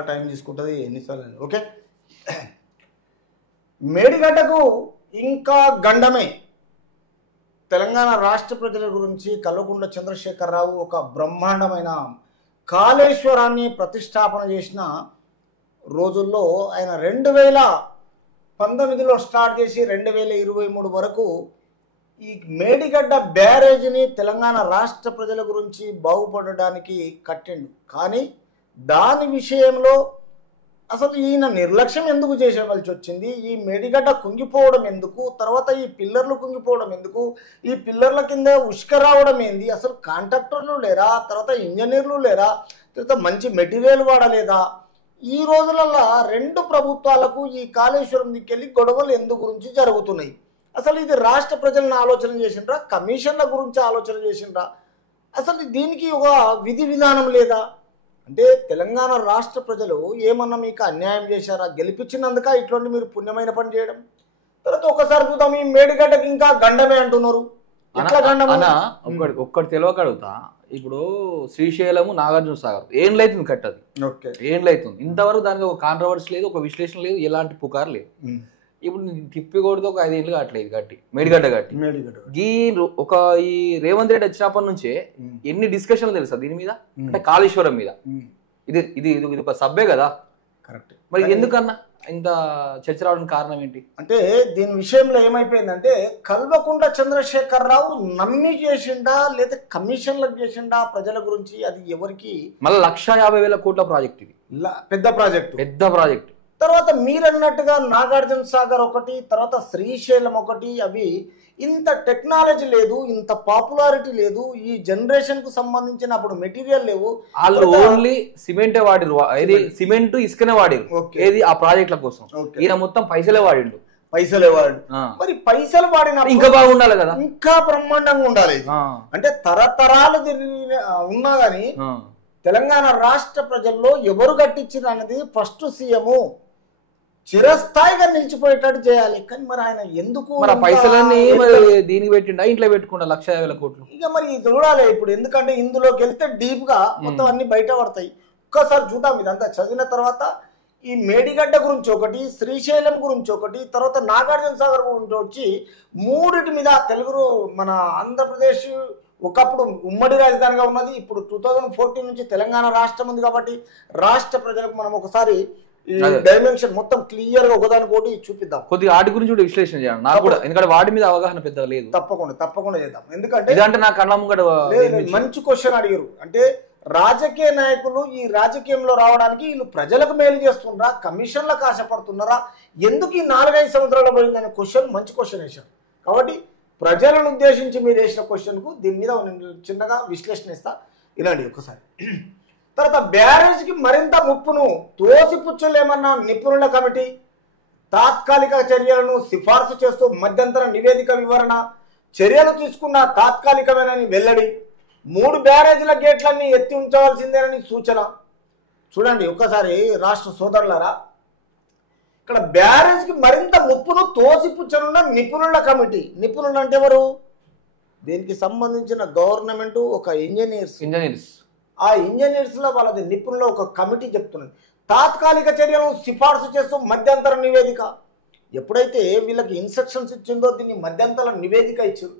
Time తీసుకుంటుంది ఎన్నిసార్లు okay. మేడిగడ్డకు ఇంకా గండమే. తెలంగాణ రాష్ట్ర ప్రజల గురించి కల్వకుంట్ల చంద్రశేఖరరావు ఒక బ్రహ్మాండమైన కాళేశ్వరాన్ని ప్రతిష్టాపన చేసిన రోజుల్లో ఆయన 2019లో స్టార్ట్ చేసి 2023 వరకు ఈ మేడిగడ్డ బ్యారేజీని తెలంగాణ రాష్ట్ర ప్రజల గురించి బాగుపడడానికి కట్టిండు. కానీ దాని విషయంలో అసలు ఈయన నిర్లక్ష్యం ఎందుకు చేసేవలసి వచ్చింది? ఈ మేడిగడ్డ కుంగిపోవడం ఎందుకు? తర్వాత ఈ పిల్లర్లు కుంగిపోవడం ఎందుకు? ఈ పిల్లర్ల కింద ఉష్క రావడం ఏంది? అసలు కాంట్రాక్టర్లు లేరా? తర్వాత ఇంజనీర్లు లేరా? తర్వాత మంచి మెటీరియల్ వాడలేదా? ఈ రోజులలో రెండు ప్రభుత్వాలకు ఈ కాళేశ్వరం దిక్కెళ్ళి గొడవలు ఎందు గురించి జరుగుతున్నాయి. అసలు ఇది రాష్ట్ర ప్రజలను ఆలోచన చేసిండ్రా? కమిషన్ల గురించి ఆలోచన చేసిండ్రా? అసలు దీనికి ఒక విధి విధానం లేదా? అంటే తెలంగాణ రాష్ట్ర ప్రజలు ఏమన్నా మీకు అన్యాయం చేశారా? గెలిపించినందుక ఇట్లాంటి మీరు పుణ్యమైన పని చేయడం? తర్వాత ఒకసారి చూద్దాం, ఈ మేడిగడ్డకి ఇంకా గండమే అంటున్నారు. ఒక్కటి తెలియక అడుగుతా. ఇప్పుడు శ్రీశైలము నాగార్జున సాగర్ ఏండ్లైతుంది కట్టది, ఏండ్లైతుంది. ఇంతవరకు దానికి ఒక కాంట్రవర్సీ లేదు, ఒక విశ్లేషణ లేదు, ఎలాంటి పుకారు లేదు. ఇప్పుడు తిప్పి కొడితే ఒక 5 ఏళ్ళు కట్టలేదు కట్టి మేడిగడ్డ కట్టి. ఒక ఈ రేవంత్ రెడ్డి వచ్చినప్పటి నుంచే ఎన్ని డిస్కషన్లు తెలుసా దీని మీద, అంటే కాళేశ్వరం మీద. ఇది ఇది ఇది ఒక సబ్బే కదా, కరెక్ట్. మరి ఎందుకన్నా ఇంత చర్చ రావడానికి కారణం ఏంటి? అంటే దీని విషయంలో ఏమైపోయిందంటే కల్వకుంట్ల చంద్రశేఖరరావు నమ్మి చేసిండా లేదా కమిషన్లకు చేసిండా ప్రజల గురించి అది ఎవరికి? మళ్ళీ 1,50,000 కోట్ల ప్రాజెక్ట్, ఇది పెద్ద ప్రాజెక్ట్, పెద్ద ప్రాజెక్ట్. తర్వాత మీరన్నట్టుగా నాగార్జున సాగర్ ఒకటి, తర్వాత శ్రీశైలం ఒకటి. అవి ఇంత టెక్నాలజీ లేదు, ఇంత పాపులారిటీ లేదు, ఈ జనరేషన్ కు సంబంధించిన అప్పుడు మెటీరియల్ లేవు. వాళ్ళు ఓన్లీ సిమెంటే వాడిరు, ఇది సిమెంట్ ఇసుకనే వాడిరు ఏది ఆ ప్రాజెక్టుల కోసం. ఈయన మొత్తం పైసలే వాడిండు, పైసలే వాడు. మరి పైసలు వాడిన ఇంకా బాగుండాలి కదా, ఇంకా బ్రహ్మాండంగా ఉండాలి. అంటే తరతరాలు ఉన్నా గానీ తెలంగాణ రాష్ట్ర ప్రజల్లో ఎవరు కట్టించారు అన్నది ఫస్ట్ సీఎం చిరస్థాయిగా నిలిచిపోయేటట్టు చేయాలి. కానీ మరి ఆయన ఎందుకు పైసలన్నీ దీనికి పెట్టిండా, ఇంట్లో పెట్టుకుండా 1,50,000 కోట్లు? ఇక మరి చూడాలి ఇప్పుడు, ఎందుకంటే ఇందులోకి వెళ్తే డీప్ గా మొత్తం అన్ని బయట పడతాయి. ఒక్కసారి చూద్దాం ఇదంతా చదివిన తర్వాత. ఈ మేడిగడ్డ గురించి ఒకటి, శ్రీశైలం గురించి ఒకటి, తర్వాత నాగార్జున సాగర్ గురించి వచ్చి మూడిటి మీద తెలుగు మన ఆంధ్రప్రదేశ్ ఒకప్పుడు ఉమ్మడి రాజధానిగా ఉన్నది. ఇప్పుడు 2014 నుంచి తెలంగాణ రాష్ట్రం ఉంది కాబట్టి రాష్ట్ర ప్రజలకు మనం ఒకసారి ఈ డైమెన్షన్ మొత్తం క్లియర్ గా ఒకదానికోటి చూపిద్దాం. కొద్దిగా వాటి గురించి కూడా విశ్లేషణ చేయాలి నాకు కూడా, ఎందుకంటే వాటి మీద అవగాహన పెద్దగా లేదు. తప్పకుండా చేద్దాం. ఎందుకంటే నాకు మంచి క్వశ్చన్ అడిగారు. అంటే రాజకీయ నాయకులు ఈ రాజకీయంలో రావడానికి వీళ్ళు ప్రజలకు మేలు చేస్తున్నారా, కమిషన్లకు ఆశపడుతున్నారా, ఎందుకు ఈ 4-5 సంవత్సరాలు పోయిందనే క్వశ్చన్ మంచి క్వశ్చన్ వేశారు. కాబట్టి ప్రజలను ఉద్దేశించి మీరు వేసిన క్వశ్చన్కు దీని మీద చిన్నగా విశ్లేషణ ఇస్తా, ఇలాంటి ఒకసారి. తర్వాత బ్యారేజ్కి మరింత ముప్పును తోసిపుచ్చలేమన్న నిపుణుల కమిటీ తాత్కాలిక చర్యలను సిఫార్సు చేస్తూ మధ్యంతర నివేదిక వివరణ. చర్యలు తీసుకున్న తాత్కాలికమేనని వెల్లడి. 3 బ్యారేజీల గేట్లన్నీ ఎత్తి ఉంచవలసిందేనని సూచన. చూడండి ఒక్కసారి రాష్ట్ర సోదరులారా, ఇక్కడ బ్యారేజ్కి మరింత ముప్పును తోసిపుచ్చనున్న నిపుణుల కమిటీ. నిపుణులు అంటే ఎవరు? దీనికి సంబంధించిన గవర్నమెంట్ ఒక ఇంజనీర్స్ ఆ ఇంజనీర్స్లో వాళ్ళది నిపుణులు ఒక కమిటీ చెప్తున్నది. తాత్కాలిక చర్యలను సిఫార్సు చేస్తూ మధ్యంతర నివేదిక. ఎప్పుడైతే వీళ్ళకి ఇన్స్ట్రక్షన్స్ ఇచ్చిందో దీన్ని మధ్యంతర నివేదిక ఇచ్చారు.